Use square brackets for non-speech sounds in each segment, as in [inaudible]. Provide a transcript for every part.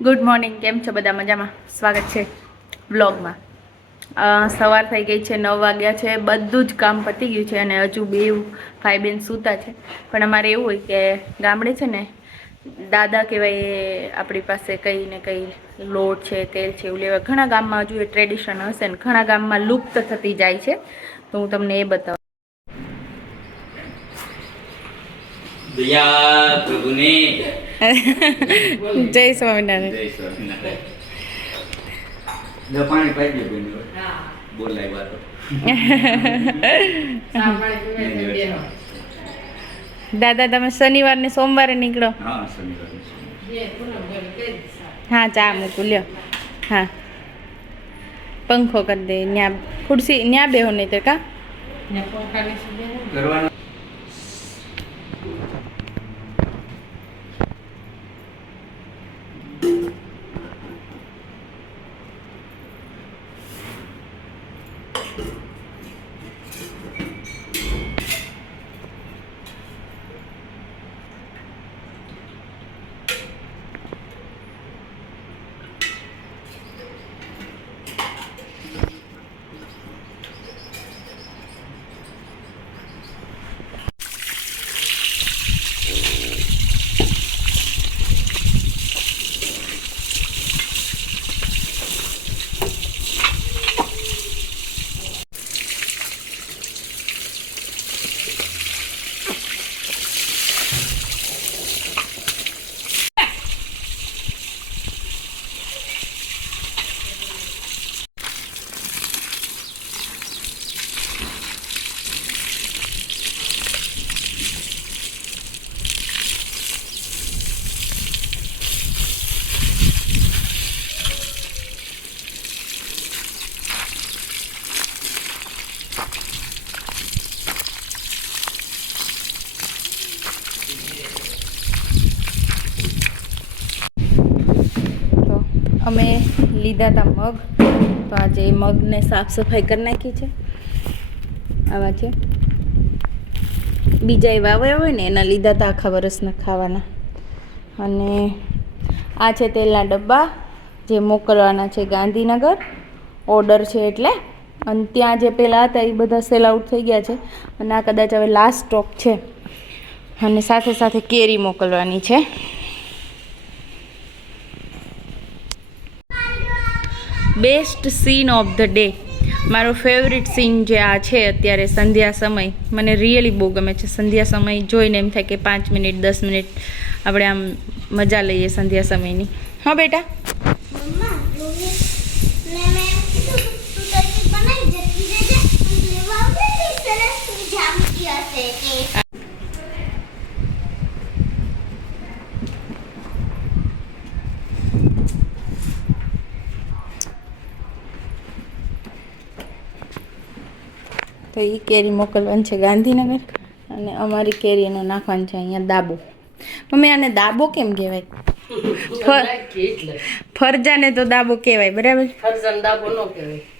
Good morning, કેમ છો બધા મજામાં? સ્વાગત છે વ્લોગમાં. સવાર થઈ ગઈ છે, નવ વાગ્યા છે, બધું જ કામ પતી ગયું છે અને હજુ બે ભાઈ બેન સૂતા છે. પણ અમારે એવું હોય કે ગામડે છે ને, દાદા કહેવાય આપણી પાસે કંઈ ને કંઈ લોટ છે, તેલ છે, એવું લેવા. ઘણા ગામમાં હજુ એ ટ્રેડિશન હશે ને, ઘણા ગામમાં લુપ્ત થતી જાય છે. તો હું તમને એ બતાવું. દયા પ્રભુને [laughs] જય સ્વામિનારાયણ. બોલાય વાતો. દાદા તમે શનિવાર ને સોમવારે નીકળો. હા ચા મૂકું લ્યો. હા. પંખો કરી દે ત્યાં ખુરશી ન્યા બેહો નહીં તો કા કરવાનું લીધા હતા મગ. તો આજે એ મગને સાફ સફાઈ કરી નાખી છે. આવા છે. બીજા એવા આવ્યા હોય ને, એના લીધા હતા આખા વરસના ખાવાના. અને આ છે તેલના ડબ્બા, જે મોકલવાના છે ગાંધીનગર. ઓર્ડર છે એટલે. અને ત્યાં જે પહેલાં હતા એ બધા સેલ આઉટ થઈ ગયા છે. અને આ કદાચ હવે લાસ્ટ સ્ટોક છે. અને સાથે સાથે કેરી મોકલવાની છે. Best scene of the day. મારો ફેવરિટ સીન જે આ છે અત્યારે સંધ્યા સમય, મને રિયલી બહુ ગમે છે. સંધ્યા સમય જોઈને એમ થાય કે પાંચ મિનિટ, દસ મિનિટ આપણે આમ મજા લઈએ સંધ્યા સમયની. હા બેટા મમ્મા રોહિત ને મેં કીધું તું તરફી બનાવી જતી રહેજે હું લેવા આવજે તે સરસ જામતી હશે કે તો એ કેરી મોકલવાની છે ગાંધીનગર અને અમારી કેરીનો નાખવાનું છે અહીંયા દાબો. મમ્મી આને દાબો કેમ કહેવાય? [laughs] ફર- ફરજાને તો દાબો કહેવાય બરાબર?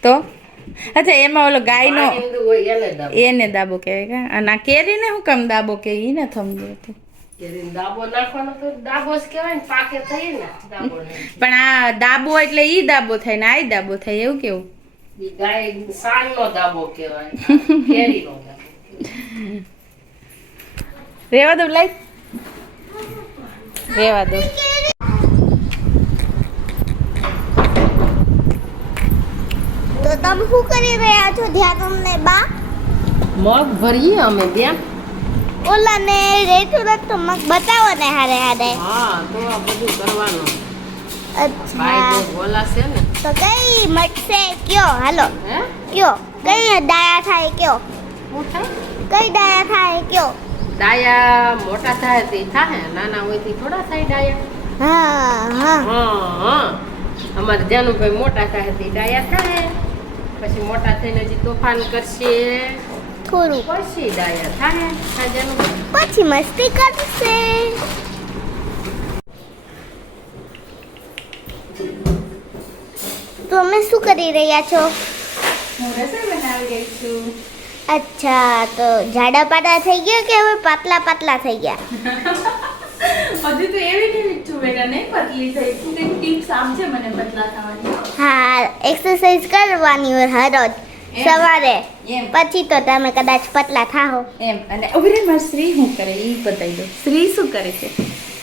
તો? અચ્છા એમાં ઓલો ગાયનો એને દાબો. કહેવાય કા? અને આ કેરીને શું કેમ દાબો કે એ ને સમજો તો? દાબો દાબો કહેવાય ને ને દાબો ને પણ આ દાબો એટલે ઈ દાબો થાય ને આ દાબો થાય એવું કેવું? ગાય કહેવાય. [laughs] રેવા દો લાઈ. રેવા દો તો તમે શું કરી રહ્યા છો? ધ્યાન તમને બા. મગ ભરીએ અમે ત્યાં ઓલા ને રેતું તો મગ બતાવો ને હારે હારે. હા તો આ બધું કરવાનું. અચ્છા. ઓલા બોલા છે ને તો કઈ મળશે? કયો? હાલો. હે? કયો? કઈ ડાયા થાય કયો? કઈ ડાયા થાય કયો? દાયા મોટા થાય તે થાય નાના હોય તે થોડા થાય ડાયા હા હા. હા હા. અમારે જાનુભાઈ મોટા થાય તે ડાયા થાય પછી મોટા થઈને હજી તોફાન કરશે. થોડું પછી ડાયા થાય પછી મસ્તી કરશે. તો અમે શું કરી રહ્યા છો? હું રસોઈ બનાવી રહી છું અચ્છા તો જાડા પાડા થઈ ગયા કે હવે પાતલા પાતલા થઈ ગયા? [laughs] હજુ તો એવી કેવી છું બેટા નહીં પતલી થઈ. તું કઈ ટિપ્સ આપજે મને પતલા થવાની હા એક્સરસાઇઝ કરવાની હોય એમ. સવારે. પછી તો તમે કદાચ પતલા થાઓ એમ. અને ઊભી માં શ્રી શું કરે? એ બતાવી દો. શ્રી શું કરે છે?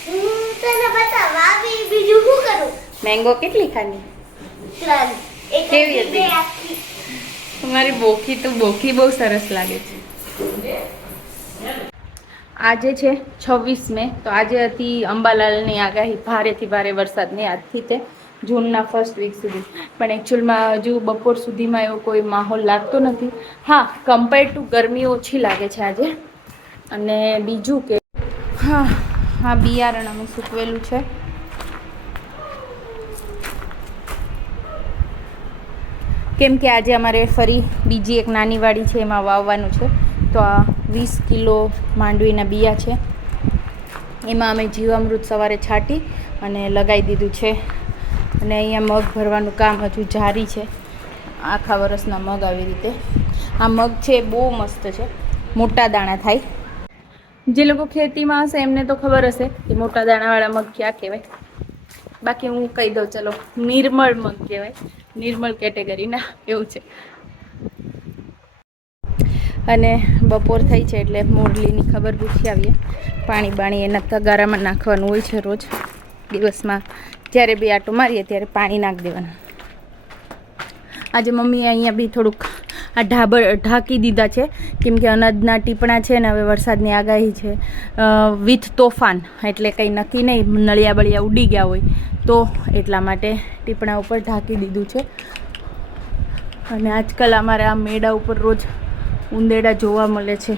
હું તને બતાવા બીજું શું કરું? મેંગો કેટલી ખાની કેવી હતી? તમારી બોખી તો બોખી બહુ સરસ લાગે છે. આજે છે છવ્વીસ મે, તો આજે હતી અંબાલાલની આગાહી. ભારેથી ભારે વરસાદની આજથી તે જૂનના ફર્સ્ટ વીક સુધી. પણ એકચ્યુઅલમાં હજુ બપોર સુધીમાં એવો કોઈ માહોલ લાગતો નથી. હા કમ્પેર ટુ ગરમી ઓછી લાગે છે આજે. અને બીજું કે હા હા, બિયારણ અમે સૂકવેલું છે. કેમ કે આજે અમારે ફરી બીજી એક નાની વાડી છે, એમાં વાવવાનું છે. તો આ વીસ કિલો માંડવીના બિયા છે. એમાં અમે જીવામૃત સવારે છાંટી અને લગાવી દીધું છે. અને અહીંયા મગ ભરવાનું કામ હજુ જારી છે. આખા વરસના મગ આવી રીતે. આ મગ છે બહુ મસ્ત છે. મોટા દાણા થાય. જે લોકો ખેતીમાં હશે, એમને તો ખબર હશે કે મોટા દાણાવાળા મગ ક્યાં કહેવાય. બાકી હું કહી દઉં, ચલો, નિર્મળ મગ કહેવાય. નિર્મળ કેટેગરીના, એવું છે. અને બપોર થઈ છે એટલે મોરલીની ખબર પૂછી આવીએ. પાણી બાણી એના તગારામાં નાખવાનું હોય છે રોજ. દિવસમાં જ્યારે બી આટો મારીએ ત્યારે પાણી નાખી દેવાનું. આજે મમ્મીએ અહીંયા બી થોડુંક આ ઢાબર ઢાંકી દીધા છે. કેમ કે અનાજના ટીપણા છે ને, હવે વરસાદની આગાહી છે. વિથ તોફાન, એટલે કંઈ નક્કી નહીં. નળિયા બળિયા ઉડી ગયા હોય. તો એટલા માટે ટીપણા ઉપર ઢાંકી દીધું છે. અને આજકાલ અમારે આ મેળા ઉપર રોજ ઉંદેડા જોવા મળે છે.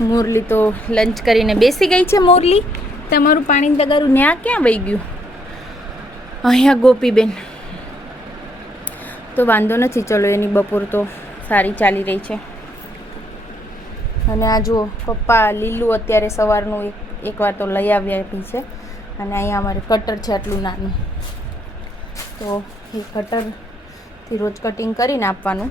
મોરલી તો લંચ કરીને બેસી ગઈ છે મોરલી. તમારું પાણી તગારું ન્યા ક્યાં વહી ગયું? અહીંયા ગોપીબેન. તો વાંધો નથી, ચલો એની બપોર તો સારી ચાલી રહી છે. અને આ જુઓ, પપ્પા લીલું અત્યારે સવારનું એક એકવાર તો લઈ આવ્યા બી છે. અને અહીંયા અમારે કટર છે આટલું નાનું. તો એ કટરથી રોજ કટિંગ કરીને આપવાનું.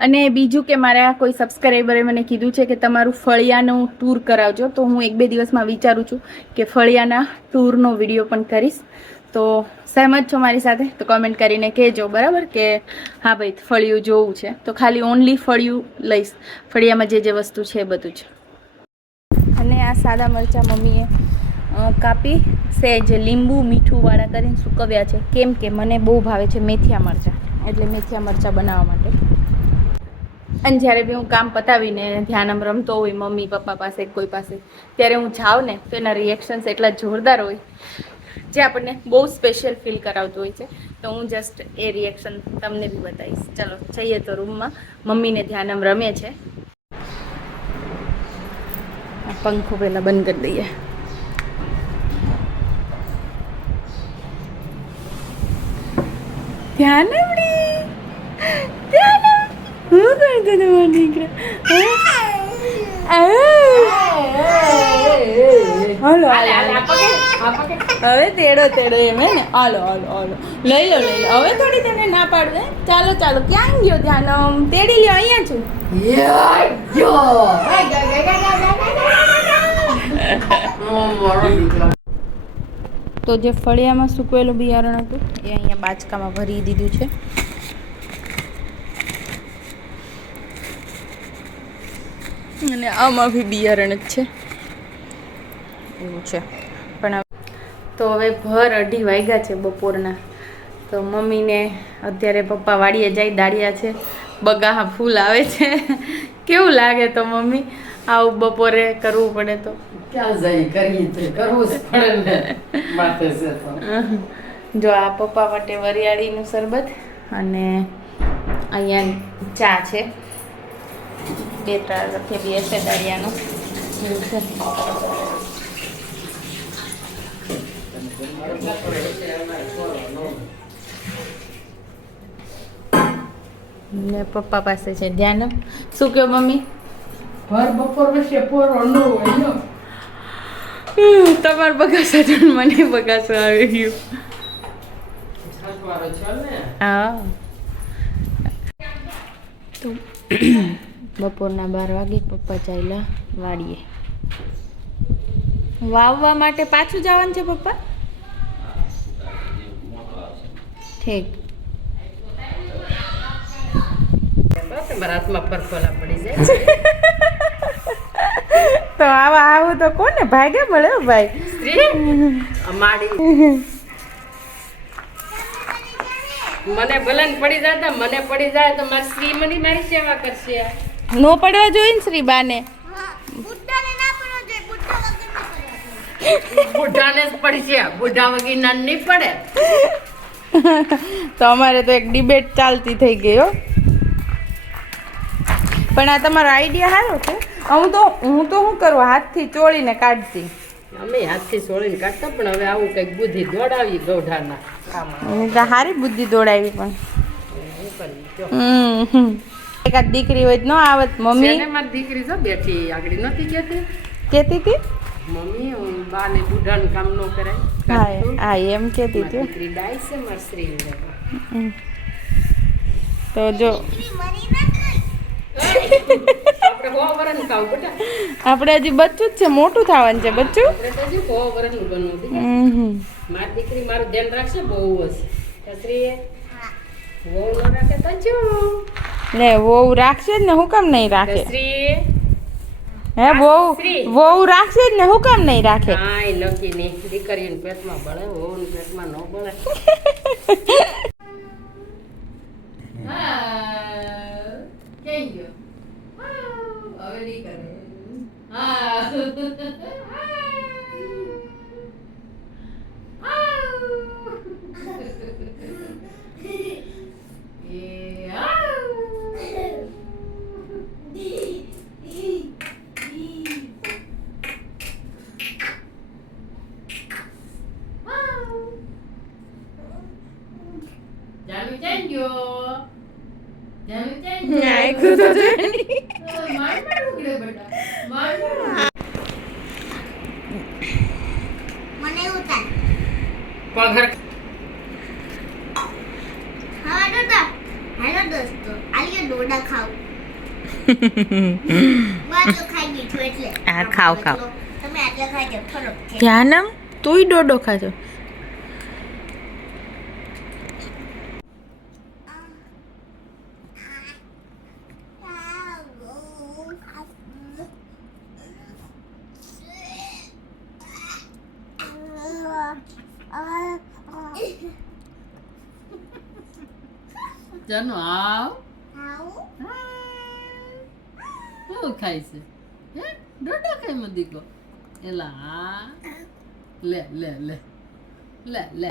અને બીજું કે મારા કોઈ સબસ્ક્રાઈબરે મને કીધું છે કે તમારું ફળિયાનું ટૂર કરાવજો. તો હું એક બે દિવસમાં વિચારું છું કે ફળિયાના ટૂરનો વીડિયો પણ કરીશ. તો સહેમત છો મારી સાથે? તો કમેન્ટ કરીને કહેજો, બરાબર? કે હા ભાઈ, ફળિયું જોવું છે. તો ખાલી ઓનલી ફળિયું લઈશ. ફળિયામાં જે જે વસ્તુ છે એ બધું જ. અને આ સાદા મરચાં મમ્મીએ કાપી, સેજ, લીંબુ મીઠુંવાળા કરીને સૂકવ્યા છે. કેમ કે મને બહુ ભાવે છે મેથિયા મરચાં. એટલે મેથિયા મરચાં બનાવવા માટે. અને જ્યારે બી હું કામ પતાવીને ધ્યાનમ રમતો હોય, મમ્મી, પપ્પા પાસે, કોઈ પાસે, ત્યારે હું જાઉં ને, તો એના રિએક્શન્સ એટલા જોરદાર હોય, જે આપણને બહુ સ્પેશિયલ ફીલ કરાવતું હોય છે. તો હું જસ્ટ એ રિએક્શન તમને બી બતાવીશ. ચલો, જઈએ તો રૂમમાં મમ્મીને ધ્યાનમ રમે છે. પંખો પહેલાં બંધ કરી દઈએ. ધ્યાન હું તમારો દીકરા હાલો હાલો હવે તેડો તેડો એમ હે ને? હાલો હાલો હાલો. લઈ લો લઈ લો. હવે થોડી તને ના પાડવે ચાલો ચાલો. ક્યાં ગયો ધ્યાન? તેડી લ્યો અહીંયા છું તો જે ફળિયામાં સૂકવેલું બિયારણ હતું, એ અહીંયા બાચકામાં ભરી દીધું છે. અને આમાં બી બિયારણ જ છે. એવું છે. પણ તો હવે ભર અઢી વાગ્યા છે બપોરના. તો મમ્મીને અત્યારે પપ્પા વાડીએ જાય દાળિયા છે. બગા ફૂલ આવે છે. કેવું લાગે તો મમ્મી? આવું બપોરે કરવું પડે તો. ક્યાં જઈ કરીએ તો કરવું જ પડે ને. માથે છે તો. જો આ પપ્પા માટે વરિયાળીનું શરબત અને અહીંયા ચા છે. બે ત્રણ રખેલી હશે દરિયાનું ને પપ્પા પાસે છે ધ્યાન. શું કહો મમ્મી? ભર બપોર હોય તમારે બગાસો મને બગાસો આવી ગયું. હા. તો બપોરના બાર વાગે પપ્પા ચાલ્યા વાડીએ. વાવવા માટે પાછું જવાનું છે પપ્પા? ઠીક. તમારા હાથમાં પરફોલા પડી જાય. તો આવા આવું તો કોને ભાગે મળે ભાઈ? શ્રી મને ભલન પડી જાય તો મને પડી જાય તો મારી શ્રી મની મારી સેવા કરશે. નો પડવા જોઈએ ને શ્રી બાને હા બુટ્ટાને ના પડવો જોઈએ બુટ્ટા વગર ના પડવા બુઢાને જ પડશે. બુઢા વગર નહીં પડે. [laughs] તો અમારે તો એક ડિબેટ ચાલતી થઈ ગઈ હો. પણ આ તમારો આઈડિયા સારો છે. હું તો હું તો શું કરું હાથથી ચોળીને કાઢતી. અમે હાથથી ચોળીને કાઢતા પણ હવે આવું કંઈક બુદ્ધિ દોડાવી ગૌઢાના સારી બુદ્ધિ દોડાવી પણ. શું કરવી જો. હમ, હમ. એકાદ દીકરી હોય ન આવત મમ્મી. મારી દીકરી જો બેઠી આગળ નથી કેતી? કહેતી હતી મમ્મી હું બા બુઢાનું કામ ન કરાય. હા એમ કેતી હતી દીકરી ડાય છે મારી શ્રી તો જો. મરી ના ગઈ આપણે હજી બચ્ચું જ છે મોટું થવાનું છે બચ્ચું. મારી દીકરી મારું ધ્યાન રાખશે બહુ બહુ ન વહુ રાખશે જ ને હું કામ નહીં રાખે? હે વહુ? વહુ રાખશે જ ને હું કામ નહીં રાખે? કાંઈ નક્કી નહીં દીકરીને પેટમાં બળે વહુને પેટમાં ન બળે. [laughs] ક્યાં ગયો હવે નહીં કરે હા એ જાનુ ક્યાં ગયો જાનુ ક્યાં ગયો આખું તો છે માર માર ઉગડે બેટા માર માર મને એવું થાય પણ ઘર હા હેલો દોસ્તો આલિયા ડોડા ખાવ. ખાઈ એટલે. ખાવ, ખાવ. તમે આટલા ખાઈ જાઓ ફરક છે ધ્યાનમ તુંય ડોડો ખાજો. જાનુ આવ શું ખાય છે હે ડોડો ખાય મદીકો એલા આ લે લે લે લે લે